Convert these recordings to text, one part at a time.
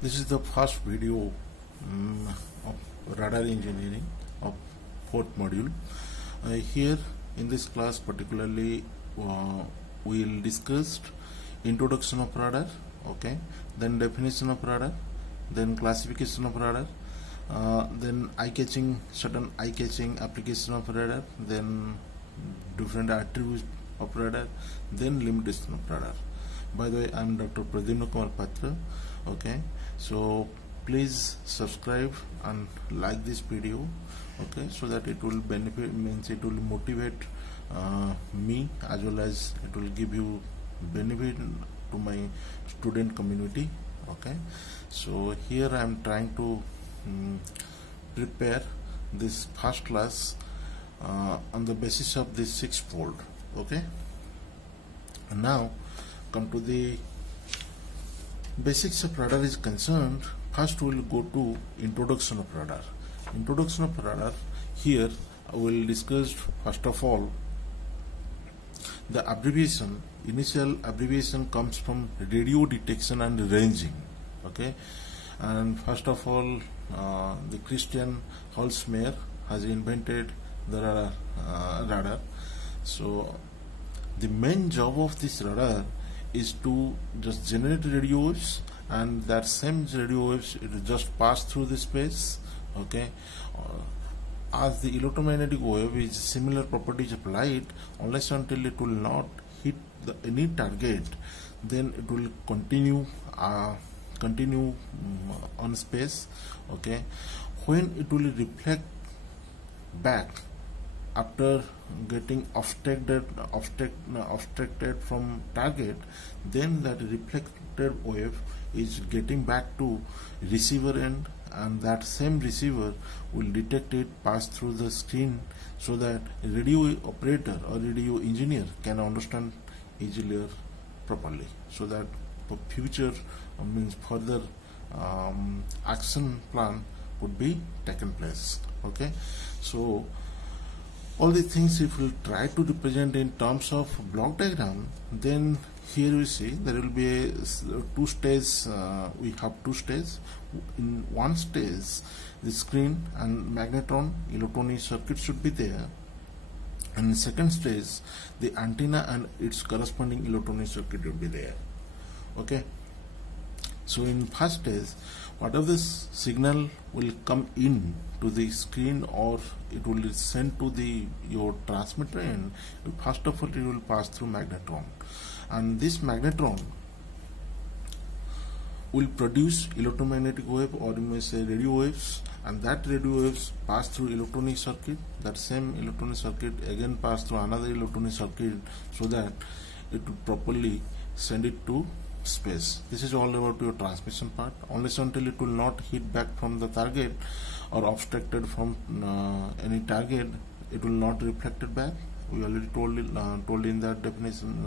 This is the first video of radar engineering of fourth module. Here in this class particularly we will discuss introduction of radar, okay, then definition of radar, then classification of radar, then certain eye-catching application of radar, then different attributes of radar, then limitation of radar. By the way, I am Dr. Pradyumna Kumar Patra. Okay, so please subscribe and like this video, okay, so that it will benefit, means it will motivate me, as well as it will give you benefit to my student community. Okay, so here I am trying to prepare this first class on the basis of this sixfold. Okay, and now come to the basics of radar is concerned. First we will go to introduction of radar. Introduction of radar, here I will discuss first of all the abbreviation. Initial abbreviation comes from radio detection and ranging. Okay, and first of all the Christian Holzmeier has invented the radar. So the main job of this radar is to just generate radio waves, and that same radio waves it will just pass through the space. Okay, as the electromagnetic wave is similar properties of light, unless until it will not hit any target, then it will continue on space. Okay, when it will reflect back after getting obstructed from target, then that reflected wave is getting back to receiver end, and that same receiver will detect it, pass through the screen, so that radio operator or radio engineer can understand easily or properly, so that for future means further action plan would be taken place. Okay, so all these things if we try to represent in terms of block diagram, then here we see there will be a two stage. We have two stages. In one stage, the screen and magnetron electronic circuit should be there, and in the second stage, the antenna and its corresponding electronic circuit will be there. Okay, so in first stage, whatever this signal will come in to the screen, or it will be sent to your transmitter end, first of all it will pass through magnetron, and this magnetron will produce electromagnetic wave, or you may say radio waves, and that radio waves pass through electronic circuit. That same electronic circuit again pass through another electronic circuit, so that it will properly send it to space. This is all about your transmission part. Unless until it will not hit back from the target or obstructed from any target, it will not reflected back. We already told in that definition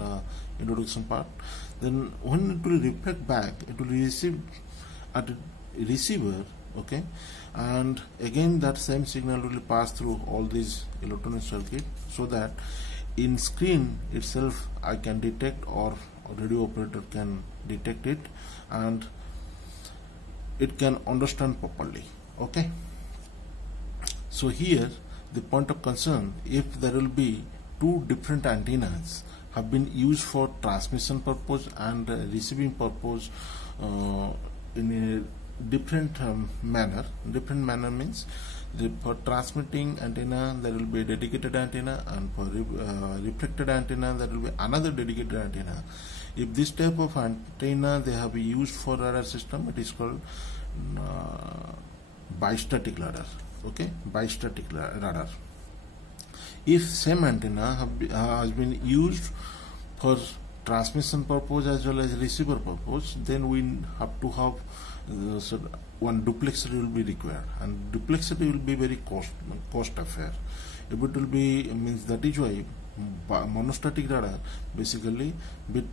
introduction part. Then when it will reflect back, it will receive at a receiver. Okay, and again that same signal will pass through all these electronic circuit, so that in screen itself I can detect, or radio operator can detect it, and it can understand properly. Okay, so here the point of concern, if there will be two different antennas have been used for transmission purpose and receiving purpose in a different manner. Different manner means for transmitting antenna there will be a dedicated antenna, and for reflected antenna there will be another dedicated antenna. If this type of antenna they have used for radar system, it is called bistatic radar. Okay, bistatic radar. If same antenna has been used for transmission purpose as well as receiver purpose, then we have to have one duplexer will be required, and duplexer will be very cost affair. If it will be, means that is why monostatic radar basically bit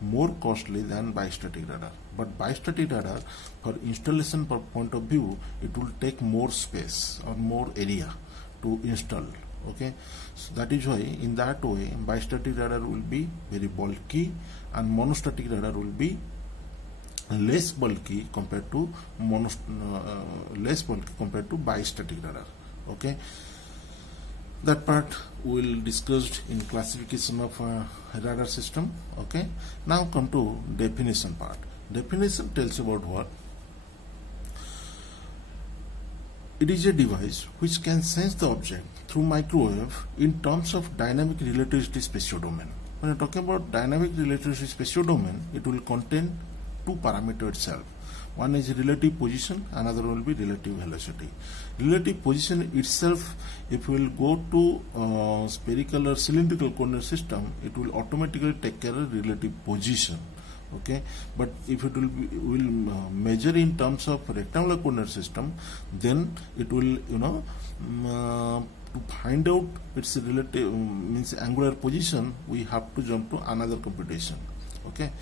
more costly than bistatic radar. But bistatic radar, for installation point of view, it will take more space or more area to install. Okay, so that is why in that way bistatic radar will be very bulky, and monostatic radar will be less bulky compared to less bulky compared to bistatic radar. Okay, that part we will discussed in classification of radar system. Okay, now come to definition part. Definition tells about what? It is a device which can sense the object through microwave in terms of dynamic relativity spatio-domain. When you are talking about dynamic relativity spatio-domain, it will contain two parameters itself. One is relative position, another will be relative velocity. Relative position itself, if we will go to spherical or cylindrical coordinate system, it will automatically take care of relative position. Okay, but if it will measure in terms of rectangular coordinate system, then it will to find out its relative means angular position, we have to jump to another computation. Okay,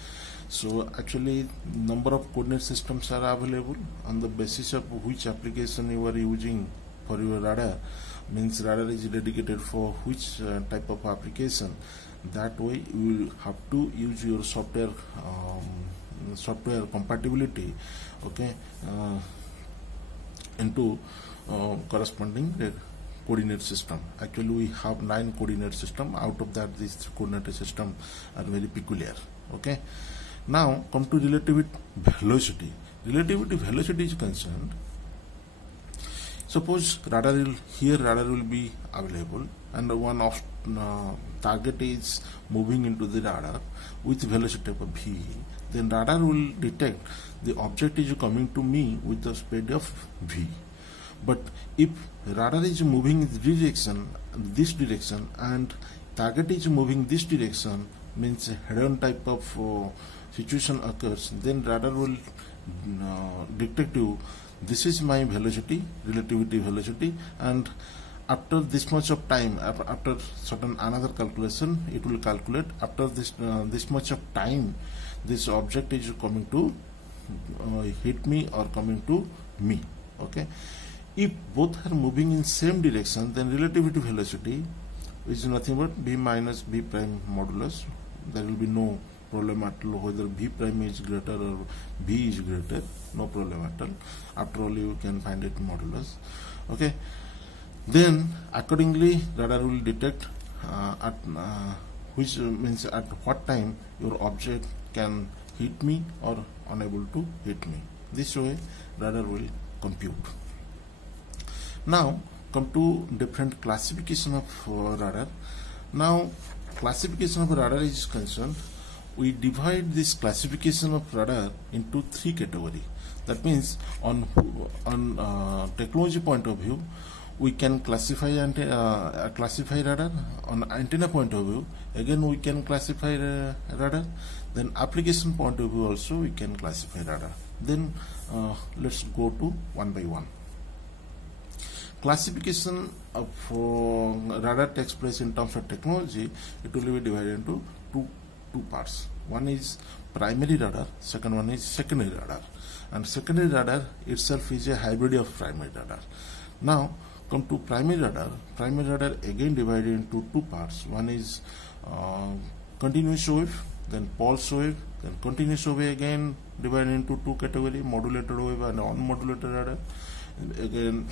so actually number of coordinate systems are available, on the basis of which application you are using for your radar. Means radar is dedicated for which type of application. That way you will have to use your software compatibility, okay, into corresponding coordinate system. Actually we have 9 coordinate system. Out of that, these coordinate system are very peculiar. Okay, now come to relativity velocity. Relativity velocity is concerned. Suppose radar will be available, and one of target is moving into the radar with velocity of v. Then radar will detect the object is coming to me with the speed of v. But if radar is moving in this direction, and target is moving this direction, means head-on type of situation occurs, then radar will detect you. This is my velocity, relativity velocity, and after this much of time, after certain another calculation, it will calculate after this much of time, this object is coming to hit me or coming to me. Okay, if both are moving in same direction, then relativity velocity is nothing but v minus v prime modulus. There will be no problem at all whether v prime is greater or v is greater, no problem at all. After all, you can find it modulus. Okay, then accordingly radar will detect at which means at what time your object can hit me or unable to hit me. This way radar will compute. Now come to different classification of radar. Now classification of radar is concerned, we divide this classification of radar into 3 categories. That means on technology point of view, we can classify radar. On antenna point of view, again we can classify radar. Then application point of view also we can classify radar. Then let's go to one by one. Classification of radar takes place in terms of technology. It will be divided into two parts. One is primary radar, second one is secondary radar. And secondary radar itself is a hybrid of primary radar. Now come to primary radar. Primary radar again divided into 2 parts. One is continuous wave, then pulse wave, then continuous wave again divided into 2 categories, modulated wave and unmodulated radar. And again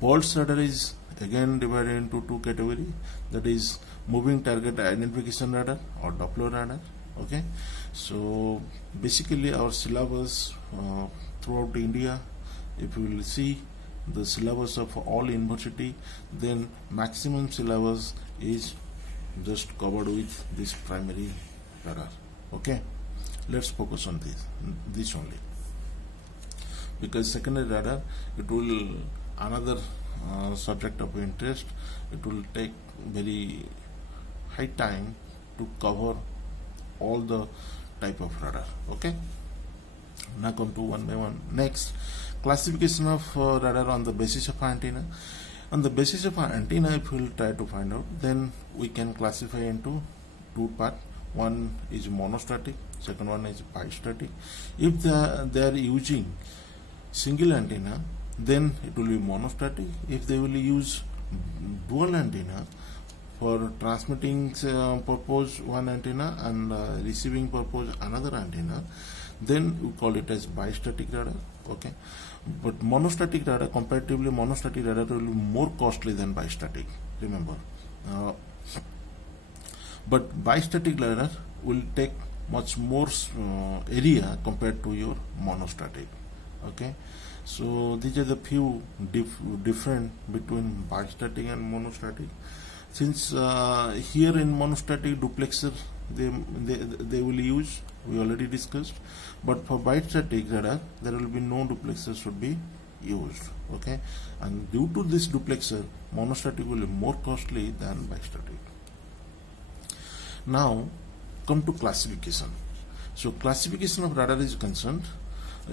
pulse radar is again divided into 2 categories, that is moving target identification radar or Doppler radar. Okay, so basically our syllabus throughout India, if you will see the syllabus of all university, then maximum syllabus is just covered with this primary radar. Okay, let's focus on this only, because secondary radar, it will another subject of interest. It will take very high time to cover all the type of radar. Okay, now come to one by one. Next, classification of radar on the basis of antenna. On the basis of antenna, if we will try to find out, then we can classify into 2 parts. One is monostatic, second one is bistatic. If they are using single antenna, then it will be monostatic. If they will use dual antenna for transmitting purpose one antenna and receiving purpose another antenna, then we call it as bistatic radar. Okay, but monostatic radar, comparatively monostatic radar will be more costly than bistatic, remember. But bistatic radar will take much more area compared to your monostatic. Okay, so these are the few different between bistatic and monostatic. Since here in monostatic duplexer they will use, we already discussed, but for bistatic radar there will be no duplexer should be used. Okay, and due to this duplexer, monostatic will be more costly than bistatic. Now come to classification. So classification of radar is concerned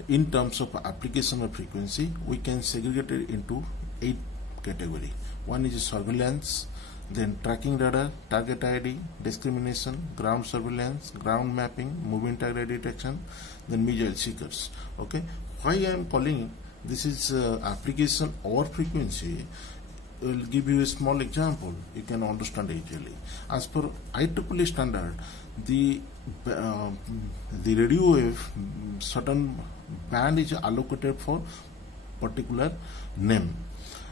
in terms of application of frequency. We can segregate it into 8 categories. One is surveillance, then tracking radar, target ID, discrimination, ground surveillance, ground mapping, moving target detection, then missile seekers. Okay, why I am calling this is application or frequency? Will give you a small example, you can understand easily. As per IEEE standard, the radio wave certain band is allocated for particular name.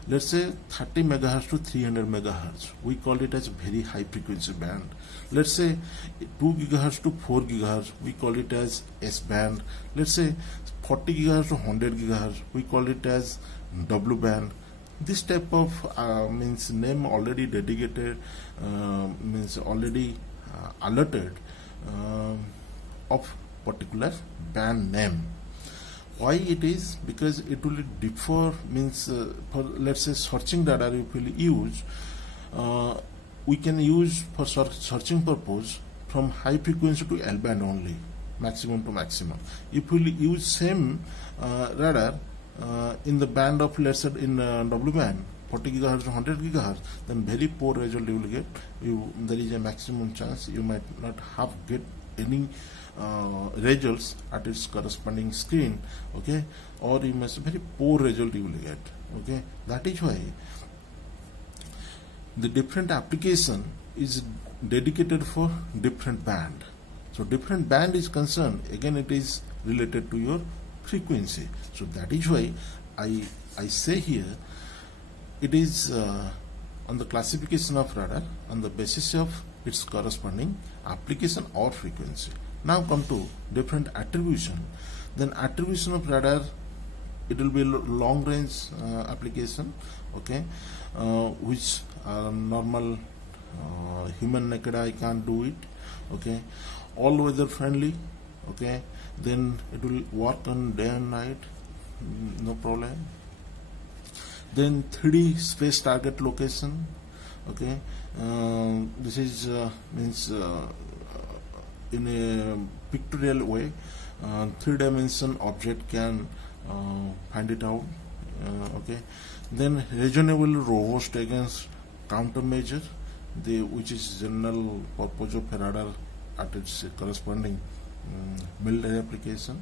Let's say 30 megahertz to 300 megahertz. We call it as very high frequency band. Let's say 2 gigahertz to 4 gigahertz. We call it as S band. Let's say 40 gigahertz to 100 gigahertz. We call it as W band. This type of means name already dedicated, means already alerted of particular band name. Why it is? Because it will differ, means for let's say searching radar if we use, we can use for searching purpose from high frequency to L band only, maximum to maximum. If we use same radar in the band of, let's say in W band 40 gigahertz to 100 gigahertz, then very poor result you will get. There is a maximum chance you might not have get any results at its corresponding screen. Okay, or you must very poor result you will get. Okay, that is why the different application is dedicated for different band. So different band is concerned, again it is related to your frequency. So that is why I say here it is on the classification of radar on the basis of its corresponding application or frequency. Now come to different attribution. Then attribution of radar, it will be long range application. Okay, which normal human naked eye can't do it. Okay, all weather friendly. Okay, then it will work on day and night, no problem. Then 3D space target location. Okay, this is means in a pictorial way, 3-dimension object can find it out. Okay, then reasonable robust against countermeasure, which is general purpose of radar at its corresponding military application.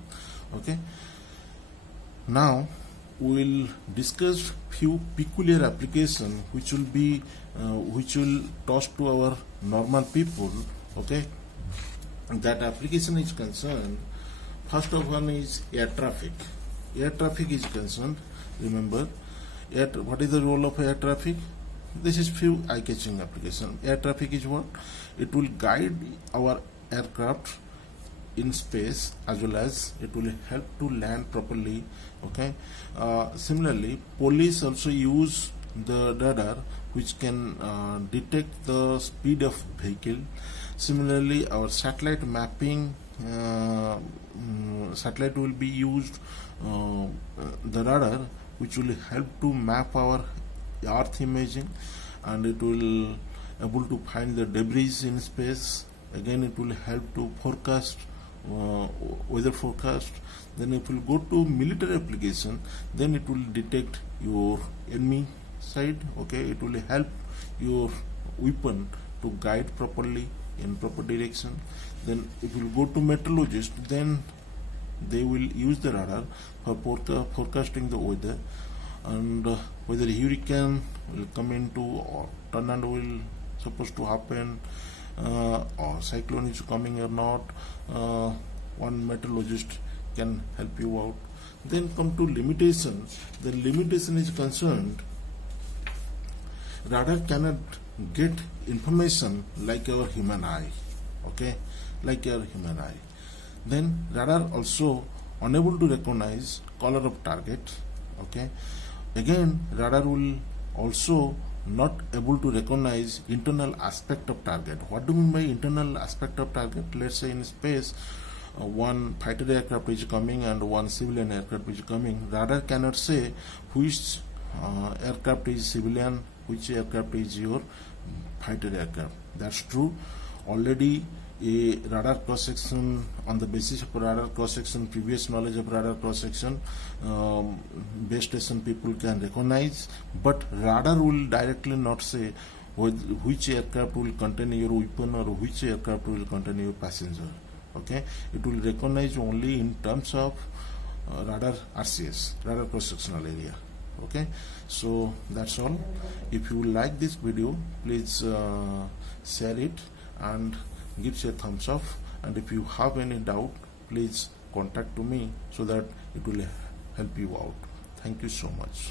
Okay, now we will discuss few peculiar application which will be which will toss to our normal people. Okay, that application is concerned. First of one is air traffic. Air traffic is concerned. Remember, what is the role of air traffic? This is few eye-catching application. Air traffic is what? It will guide our aircraft in space, as well as it will help to land properly. Okay. Similarly, police also use the radar which can detect the speed of vehicle. Similarly, our satellite mapping, satellite will be used, the radar which will help to map our earth imaging, and it will able to find the debris in space. Again, it will help to forecast weather forecast. Then if you go to military application, then it will detect your enemy side. Okay, it will help your weapon to guide properly in proper direction. Then if you go to meteorologist, then they will use the radar for forecasting the weather, and whether hurricane will come into or tornado will supposed to happen, or cyclone is coming or not. One meteorologist can help you out. Then come to limitation. The limitation is concerned, radar cannot get information like our human eye, okay, like our human eye. Then radar also unable to recognize color of target, okay. Again, radar will also not able to recognize internal aspect of target. What do you mean by internal aspect of target? Let's say in space, one fighter aircraft is coming and one civilian aircraft is coming. Radar cannot say which aircraft is civilian, which aircraft is your fighter aircraft. That's true. Already a radar cross section, on the basis of radar cross section, previous knowledge of radar cross section, base station people can recognize, but radar will directly not say which aircraft will contain your weapon or which aircraft will contain your passenger. Okay, it will recognize only in terms of radar RCS, radar cross sectional area. Okay, so that's all. If you like this video, please share it and give a thumbs up, and if you have any doubt, please contact to me so that it will help you out. Thank you so much.